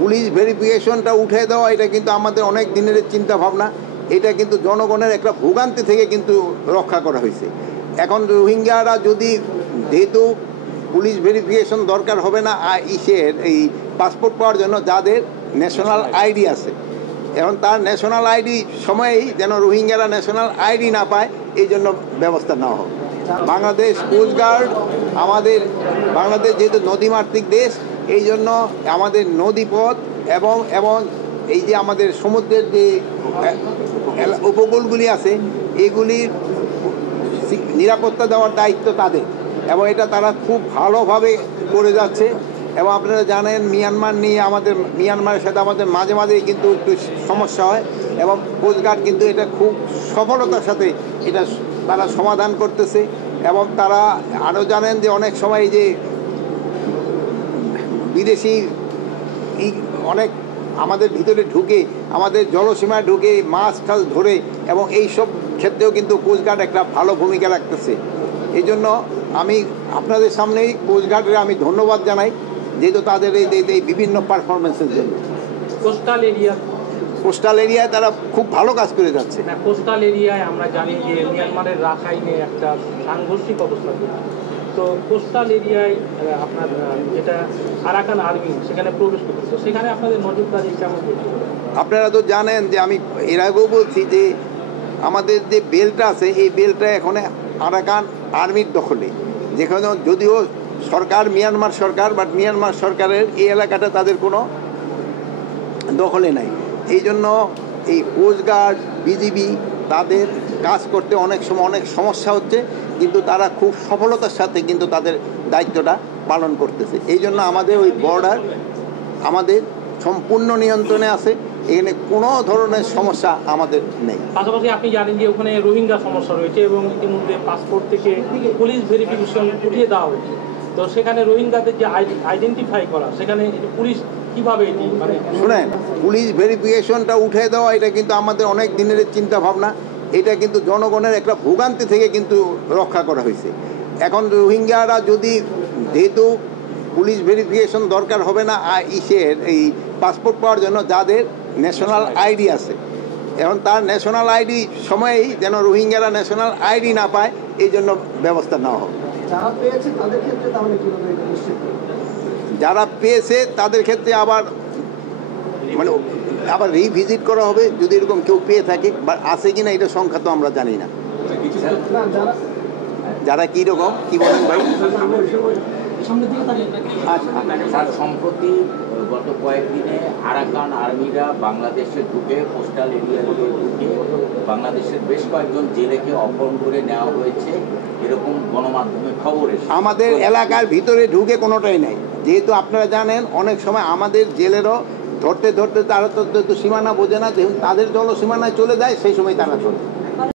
Police ভেরিফিকেশনটা উঠে দেওয়া এটা কিন্তু আমাদের অনেক দিনের চিন্তা ভাবনা। এটা কিন্তু জনগণের একটা ভোগান্তি থেকে কিন্তু রক্ষা করা হয়েছে। এখন রোহিঙ্গারা যদি, যেহেতু পুলিশ ভেরিফিকেশন দরকার হবে না এই পাসপোর্ট পাওয়ার জন্য যাদের ন্যাশনাল আইডি আছে, এখন তার ন্যাশনাল আইডি সময়েই যেন রোহিঙ্গারা ন্যাশনাল আইডি না পায়, এই জন্য ব্যবস্থা নেওয়া হবে। বাংলাদেশ কোস্টগার্ড, আমাদের বাংলাদেশ যেহেতু নদীমাতৃক দেশ, এই জন্য আমাদের নদীপথ এবং এই যে আমাদের সমুদ্রের যে উপকূলগুলি আছে, এগুলির নিরাপত্তা দেওয়ার দায়িত্ব তাদের, এবং এটা তারা খুব ভালোভাবে করে যাচ্ছে। এবং আপনারা জানেন মিয়ানমারের সাথে আমাদের মাঝে মাঝেই কিন্তু একটু সমস্যা হয়, এবং কোস্টগার্ড কিন্তু এটা খুব সফলতার সাথে এটা তারা সমাধান করতেছে। এবং তারা আরও জানেন যে অনেক সময় যে বিদেশি অনেক আমাদের ভিতরে ঢুকে, আমাদের জলসীমায় ঢুকে মাছ টাছ ধরে, এবং এই সব ক্ষেত্রেও কিন্তু কোস্টগার্ড একটা ভালো ভূমিকা রাখতেছে। এই জন্য আমি আপনাদের সামনেই কোস্টগার্ডের আমি ধন্যবাদ জানাই, যেহেতু তাদের এই বিভিন্ন পারফরমেন্সের জন্য। কোস্টাল এরিয়ায় তারা খুব ভালো কাজ করে যাচ্ছে। কোস্টাল এরিয়ায় আমরা জানি যে মিয়ানমারের রাখাইনে একটা সাংঘর্ষিক অবস্থা, তো কোস্টাল এরিয়ায় আপনার যেটা আরাকান আর্মি সেখানে প্রবেশ করতেছে, সেখানে আপনাদের নজরদারি কেমন করছে? আপনারা তো জানেন যে আমি এর আগেও বলছি যে আমাদের যে বেলটা আছে, এই বেলটা এখন আরাকান আর্মির দখলে, যেখানে যদিও সরকার মিয়ানমার সরকার, বাট মিয়ানমার সরকারের এই এলাকাটা তাদের কোনো দখলে নাই। এই জন্য এই কোস্টগার্ড, বিজিবি তাদের কাজ করতে অনেক সময় অনেক সমস্যা হচ্ছে, কিন্তু তারা খুব সফলতার সাথে কিন্তু তাদের দায়িত্বটা পালন করতেছে। এই জন্য আমাদের ওই বর্ডার আমাদের সম্পূর্ণ নিয়ন্ত্রণে আছে, এখানে কোনো ধরনের সমস্যা আমাদের নেই। পাশাপাশি আপনি জানেন যে ওখানে রোহিঙ্গা সমস্যা রয়েছে, এবং ইতিমধ্যে পাসপোর্ট থেকে পুলিশ ভেরিফিকেশন উঠিয়ে দেওয়া হয়েছে, তো সেখানে রোহিঙ্গাদের যে আইডেন্টিফাই করা, সেখানে পুলিশ কীভাবে এটি শুনেন, পুলিশ ভেরিফিকেশনটা উঠে দেওয়া এটা কিন্তু আমাদের অনেক দিনের চিন্তা ভাবনা। এটা কিন্তু জনগণের একটা ভোগান্তি থেকে কিন্তু রক্ষা করা হয়েছে। এখন রোহিঙ্গারা যদি, যেহেতু পুলিশ ভেরিফিকেশন দরকার হবে না এই পাসপোর্ট পাওয়ার জন্য যাদের ন্যাশনাল আইডি আছে, এখন তার ন্যাশনাল আইডি সময়েই যেন রোহিঙ্গারা ন্যাশনাল আইডি না পায়, এই জন্য ব্যবস্থা নেওয়া হবে। যারা পেয়েছে তাদের ক্ষেত্রে আবার রিভিজিট করা হবে, যদি এরকম কেউ পেয়ে থাকে, বা আছে কিনা এটা সংখ্যা তো আমরা জানি না। যারা কী রকম কী বলেন ভাই? সম্প্রতি গত কয়েকদিনে আরাকান আর্মিরা বাংলাদেশে ঢুকে, কোস্টাল এরিয়াতে ঢুকে বাংলাদেশের বেশ কয়েকজন জেলেকে অপহরণ করে নেওয়া হয়েছে, এরকম গণমাধ্যমে খবর এসেছে। আমাদের এলাকার ভিতরে ঢুকে কোনোটাই নাই, যেহেতু আপনারা জানেন অনেক সময় আমাদের জেলেরও ধরতে তারা তো সীমানা বোঝে না, তাদের জলসীমানায় চলে যায়, সেই সময় তারা চলে।